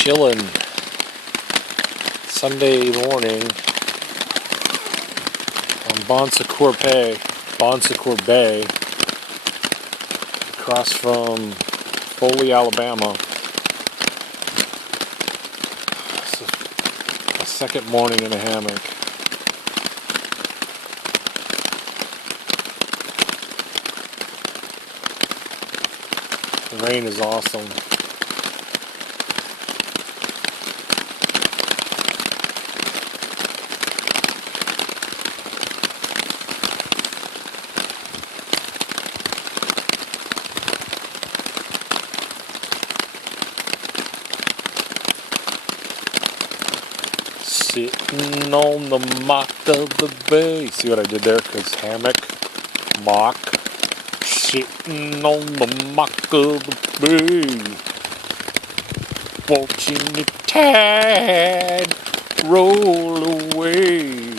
chilling Sunday morning on Bon Secour Bay, across from Foley, Alabama. It's a second morning in a hammock. The rain is awesome. Sitting on the mock of the bay. See what I did there? Because hammock, mock. Sitting on the mock of the bay, watching the tide roll away.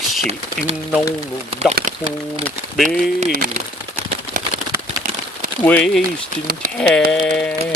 Sitting on the dock of the bay, wasting time.